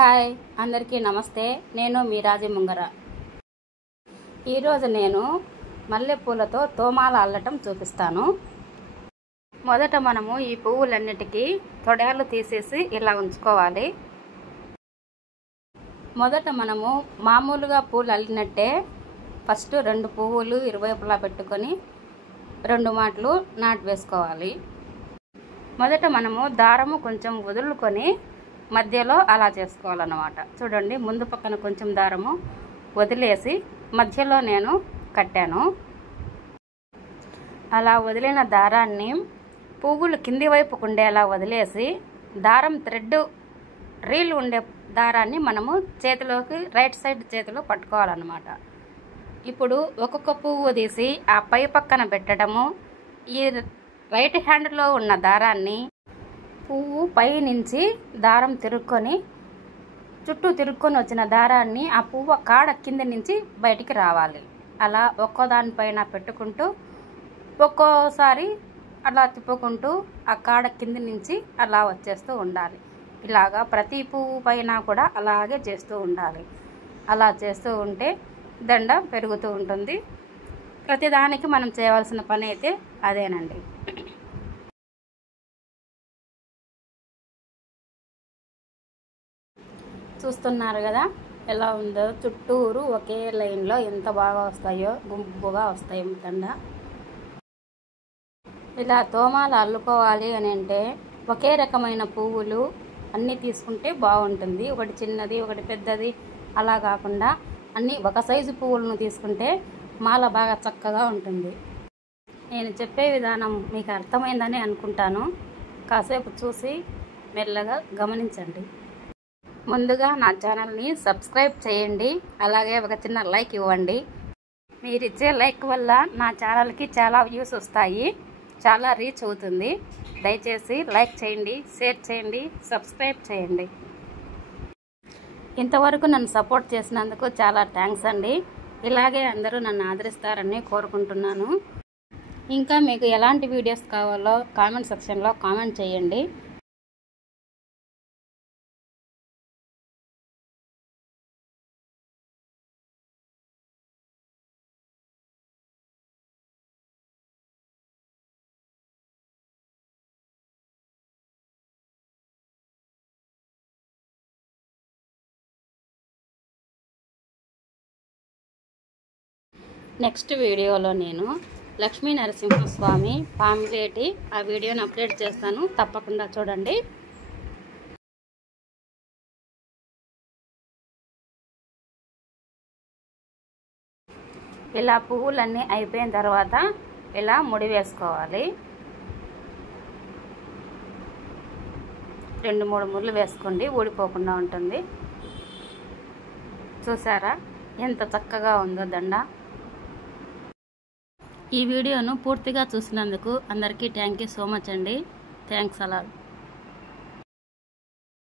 Hi అందరికీ నమస్తే. నేను మీ రాజీ ముంగర. ఈరోజు నేను మల్లెపూలతో తోమాల అల్లటం చూపిస్తాను. మొదట మనము ఈ పువ్వులన్నిటికీ తొడాలు తీసేసి ఇలా ఉంచుకోవాలి. మొదట మనము మామూలుగా పూలు అల్లినట్టే ఫస్ట్ 2 పువ్వులు ఇరువైపులా పెట్టుకొని 2 మాటలు నాటు వేసుకోవాలి. మొదట మనము దారము కొంచెం వదులుకొని మధ్యలో అలా చేసుకోవాలన్నమాట. చూడండి, ముందు పక్కన కొంచెం దారము వదిలేసి మధ్యలో నేను కట్టాను. అలా వదిలిన దారాన్ని పువ్వులు కింది వైపుకు ఉండేలా వదిలేసి దారం థ్రెడ్ రీల్ ఉండే దారాన్ని మనము చేతిలోకి రైట్ సైడ్ చేతిలో పట్టుకోవాలన్నమాట. ఇప్పుడు ఒక్కొక్క పువ్వు తీసి ఆ పై పక్కన పెట్టడము, ఈ రైట్ హ్యాండ్లో ఉన్న దారాన్ని పువ్వు పై నుంచి దారం తిరుక్కొని చుట్టూ తిరుక్కొని వచ్చిన దారాన్ని ఆ పువ్వు కాడ కింద నుంచి బయటికి రావాలి. అలా ఒక్కో దానిపైన పెట్టుకుంటూ ఒక్కోసారి అలా తిప్పుకుంటూ ఆ కాడ కింద నుంచి అలా వచ్చేస్తూ ఉండాలి. ఇలాగా ప్రతి పువ్వు పైన కూడా అలాగే చేస్తూ ఉండాలి. అలా చేస్తూ ఉంటే దండ పెరుగుతూ ఉంటుంది. ప్రతిదానికి మనం చేయవలసిన పని అయితే అదేనండి. చూస్తున్నారు కదా ఎలా ఉందో, చుట్టూరు ఒకే లైన్లో ఎంత బాగా వస్తాయో, గుంపుగా వస్తాయి దండ. ఇలా తోమాలు అల్లుకోవాలి అని అంటే ఒకే రకమైన పువ్వులు అన్నీ తీసుకుంటే బాగుంటుంది. ఒకటి చిన్నది ఒకటి పెద్దది అలా కాకుండా అన్నీ ఒక సైజు పువ్వులను తీసుకుంటే మాల బాగా చక్కగా ఉంటుంది. నేను చెప్పే విధానం మీకు అర్థమైందని అనుకుంటాను. కాసేపు చూసి మెల్లగా గమనించండి. ముందుగా నా ఛానల్ని సబ్స్క్రైబ్ చేయండి. అలాగే ఒక చిన్న లైక్ ఇవ్వండి. మీరిచ్చే లైక్ వల్ల నా ఛానల్కి చాలా వ్యూస్ వస్తాయి, చాలా రీచ్ అవుతుంది. దయచేసి లైక్ చేయండి, షేర్ చేయండి, సబ్స్క్రైబ్ చేయండి. ఇంతవరకు నన్ను సపోర్ట్ చేసినందుకు చాలా థ్యాంక్స్ అండి. ఇలాగే అందరూ నన్ను ఆదరిస్తారని కోరుకుంటున్నాను. ఇంకా మీకు ఎలాంటి వీడియోస్ కావాలో కామెంట్ సెక్షన్లో కామెంట్ చేయండి. నెక్స్ట్ వీడియోలో నేను లక్ష్మీ నరసింహస్వామి పాంప్లెట్ ఆ వీడియోని అప్లోడ్ చేస్తాను, తప్పకుండా చూడండి. ఇలా పువ్వులన్నీ అయిపోయిన తర్వాత ఇలా ముడి వేసుకోవాలి. 2-3 ముళ్ళు వేసుకోండి, ఊడిపోకుండా ఉంటుంది. చూసారా ఎంత చక్కగా ఉందో దండ. ఈ వీడియోను పూర్తిగా చూసినందుకు అందరికీ థ్యాంక్ యూ సో మచ్ అండి. Thanks a lot.